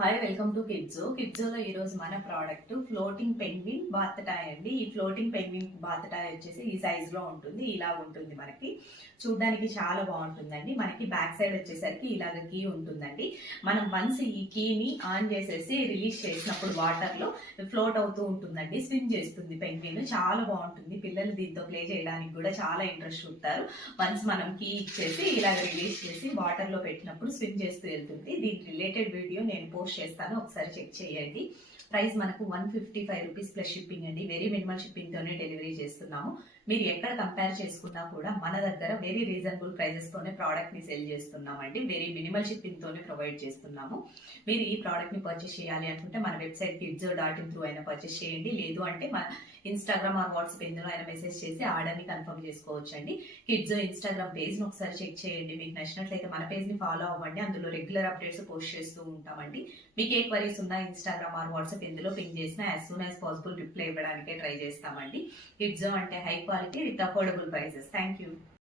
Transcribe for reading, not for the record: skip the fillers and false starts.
Hi, welcome to Kidzo. కిడ్జోలో ఈరోజు మన product floating penguin bath toy అండి. ఈ ఫ్లోటింగ్ పెంగ్విన్ బాత్ టాయ్ వచ్చేసి ఈ సైజ్ లో ఉంటుంది. ఇలా ఉంటుంది, మనకి చూడడానికి చాలా బాగుంటుందండి. మనకి బ్యాక్ సైడ్ వచ్చేసరికి ఇలాగ కీ ఉంటుందండి. మనం వన్స్ ఈ కీని ఆన్ చేసేసి రిలీజ్ చేసినప్పుడు వాటర్ లో ఫ్లోట్ అవుతూ ఉంటుందండి. స్విమ్ చేస్తుంది పెంగ్విన్. చాలా బాగుంటుంది. పిల్లలు దీంతో ప్లే చేయడానికి కూడా చాలా ఇంట్రెస్ట్ చూపుతారు. వన్స్ మనం కీ ఇచ్చేసి ఇలాగ రిలీజ్ చేసి వాటర్ లో పెట్టినప్పుడు స్విమ్ చేస్తూ వెళ్తుంది. దీనికి రిలేటెడ్ వీడియో నేను పోస్ట్ చేస్తాను, ఒకసారి చెక్ చేయండి. ప్రైస్ మనకు 155 రూపీస్ ప్లస్ షిప్పింగ్ అండి. వెరీ మినిమల్ షిప్పింగ్ తోనే డెలివరీ చేస్తున్నాము. మీరు ఎక్కడ కంపేర్ చేసుకున్నా కూడా మన దగ్గర వెరీ రీజనబుల్ ప్రైజెస్ తోనే ప్రోడక్ట్ ని సెల్ చేస్తున్నామండి. వెరీ మినిమల్ షిప్పింగ్ తోనే ప్రొవైడ్ చేస్తున్నాము. మీరు ఈ ప్రోడక్ట్ ని పర్చేస్ చేయాలి అనుకుంటే మన వెబ్సైట్ kidzo.in త్రూ అయినా పర్చేస్ చేయండి. లేదు అంటే మన ఇన్స్టాగ్రామ్ ఆర్ వాట్సాప్ ఎందులో అయినా మెసేజ్ చేసి ఆర్డర్ ని కన్ఫర్మ్ చేసుకోవచ్చు అండి. కిడ్జో ఇన్స్టాగ్రామ్ పేజ్ ని ఒకసారి చెక్ చేయండి. మీకు నచ్చినట్లయితే మన పేజ్ ని ఫాలో అవ్వండి. అందులో రెగ్యులర్ అప్డేట్స్ పోస్ట్ చేస్తూ ఉంటామండి. మీకు ఏ క్వరీస్ ఉన్నా ఇన్స్టాగ్రామ్ ఆర్ వాట్సాప్ ఎందులో పింక్ చేసినా as soon as possible reply ఇవ్వడానికే ట్రై చేస్తామండి. కిడ్జో అంటే high quality with affordable prices. Thank you.